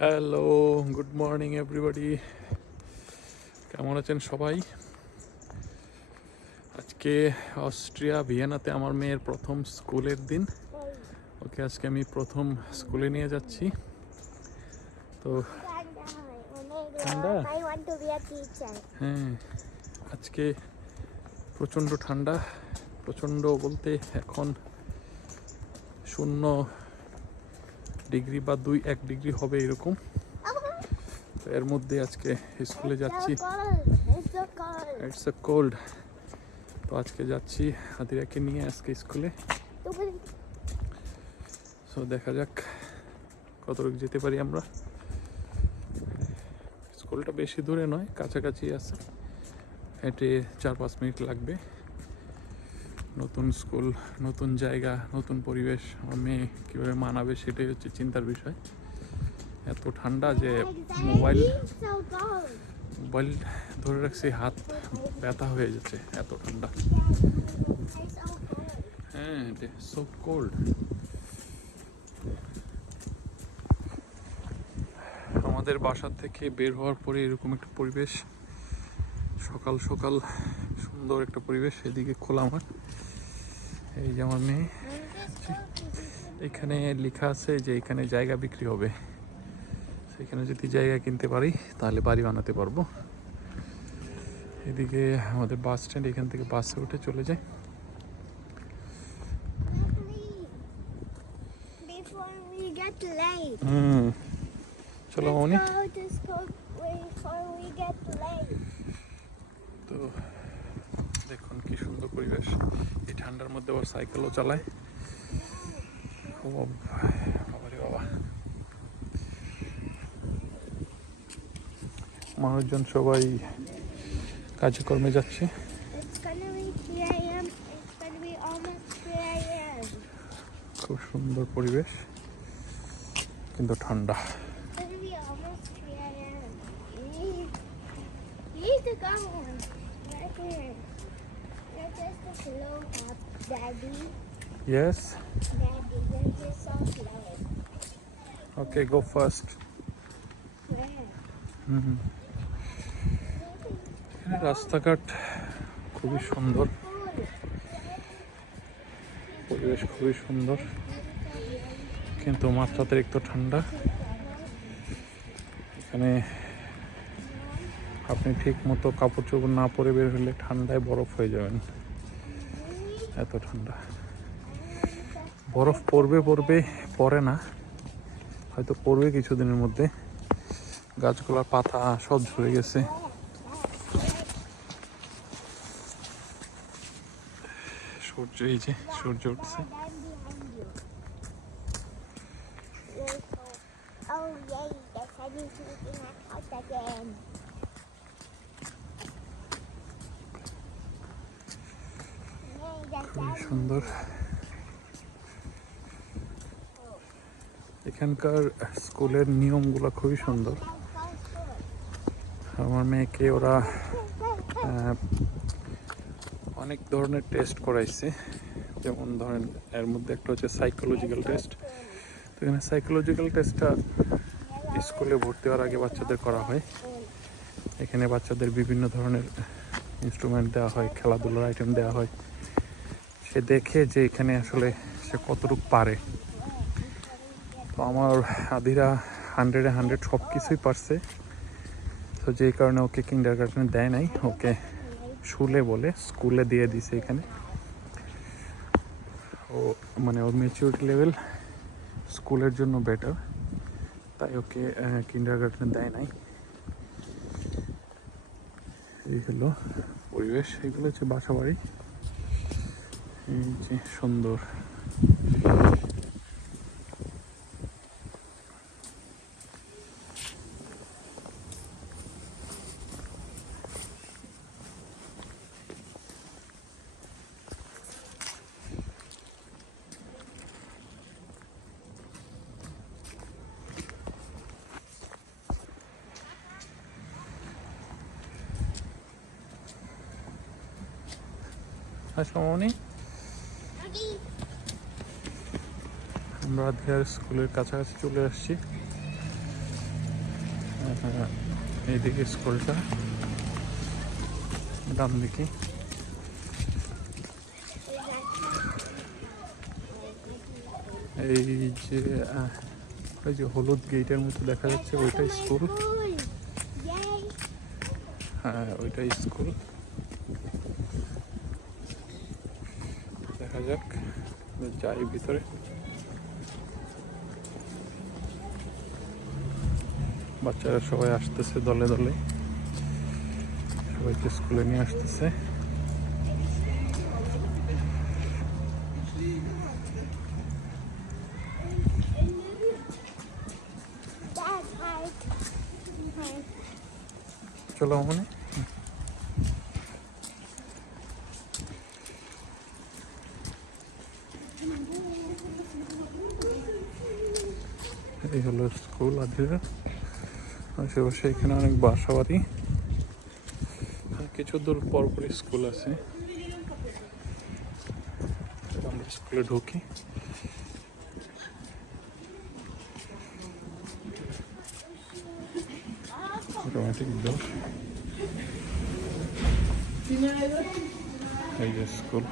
Hello, good morning everybody. কেমন আছেন সবাই? আজকে অস্ট্রিয়া ভিয়েনাতে আমার মেয়ের প্রথম স্কুলের দিন। ওকে আজকে আমি প্রথম স্কুলে নিয়ে যাচ্ছি। তো ঠান্ডা? হ্যাঁ, আজকে প্রচণ্ড ঠান্ডা। প্রচণ্ড বলতে এখন 0 ডিগ্রি বা 1 ডিগ্রি হবে এরকম। তো এর মধ্যে আজকে স্কুলে যাচ্ছি। It's a cold. তো আজকে যাচ্ছি আদিরাকে নিয়ে আজকে স্কুলে। সো দেখা যাক কতটুকু যেতে পারি আমরা। স্কুলটা বেশি দূরে নয়, কাছাকাছি আছে, হেঁটে 4-5 মিনিট লাগবে। নতুন স্কুল, নতুন জায়গা, নতুন পরিবেশ, আমার মেয়ে কীভাবে মানাবে সেটাই হচ্ছে চিন্তার বিষয়। এত ঠান্ডা যে মোবাইল ধরে রাখছি, হাত ব্যথা হয়ে যাচ্ছে, এত ঠান্ডা। হ্যাঁ, সো কোল্ড। আমাদের বাসা থেকে বের হওয়ার পরে এরকম একটা পরিবেশ, সকাল সকাল সুন্দর একটা পরিবেশ। এদিকে খোলা মাঠ, এই যে আমার মেয়ে। এখানে লেখা আছে যে এখানে জায়গা বিক্রি হবে, সেখানে যদি জায়গা কিনতে পারি তাহলে বাড়ি বানাতে পারবো। এদিকে আমাদের বাস স্ট্যান্ড, এখান থেকে বাসে উঠে চলে যায়। চলো মামনি। তো দেখুন কি সুন্দর পরিবেশ। এই ঠান্ডার মধ্যে আবার সাইকেলও চালায়। ও বাবারে বাবা, মানুষজন সবাই কাজকর্মে যাচ্ছে। খুব সুন্দর পরিবেশ, কিন্তু ঠান্ডা। Yes. Okay, go first. রাস্তাঘাট খুবই সুন্দর, পরিবেশ খুবই সুন্দর, কিন্তু মাত্রাতিরিক্ত ঠান্ডা। এখানে আপনি ঠিক মতো কাপড় চোপড় না পরে বের হলে ঠান্ডায় বরফ হয়ে যাবেন, এত ঠান্ডা। বরফ পড়বে পড়ে না, হয়তো পড়বে কিছুদিনের মধ্যে। গাছগুলোর পাতা সব ঝরে গেছে। সূর্য, এই যে সূর্য উঠছে। খুবই সুন্দর। এখানকার স্কুলের নিয়মগুলো খুবই সুন্দর। আমার মেয়েকে ওরা অনেক ধরনের টেস্ট করাইছে। যেমন ধরেন, এর মধ্যে একটা হচ্ছে সাইকোলজিক্যাল টেস্ট। তো এখানে সাইকোলজিক্যাল টেস্টটা স্কুলে ভর্তি হওয়ার আগে বাচ্চাদের করা হয়। এখানে বাচ্চাদের বিভিন্ন ধরনের ইনস্ট্রুমেন্ট দেওয়া হয়, খেলাধুলার আইটেম দেওয়া হয়। সে দেখে যে এখানে আসলে সে কতটুকু পারে। তো আমার আদিরা 100-এ 100 সব কিছুই পারছে। তো যেই কারণে ওকে কিন্ডারগার্টেনে দেয় নাই, ওকে স্কুলে দিয়ে দিছে। এখানে ও মানে ওর ম্যাচুরিটি লেভেল স্কুলের জন্য বেটার, তাই ওকে কিন্ডারগার্টেনে দেয় নাই। এই হলো পরিবেশ, এইগুলো হচ্ছে বাসা বাড়ি। এই যে সুন্দর। আসমামনি, আমরা আদিয়ার স্কুলের কাছাকাছি চলে আসছি। এইদিকে স্কুলটা, ডান দিকে এই যে ওই যে হলুদ গেটের মতো দেখা যাচ্ছে ওইটাই স্কুল। হ্যাঁ ওইটাই স্কুল। দেখা যাক, যাই ভিতরে। বাচ্চারা সবাই আসতেছে দলে দলে, সবাইকে স্কুলে নিয়ে আসতেছে। চলো মনে এই হলো স্কুল আদিরা। আশেপাশে এখানে অনেক বাসা বাড়ি, কিছু দূর পরপরই স্কুল আছে। আমরা স্কুলে ঢুকি। অটোমেটিক ডোর, এই যে স্কুল।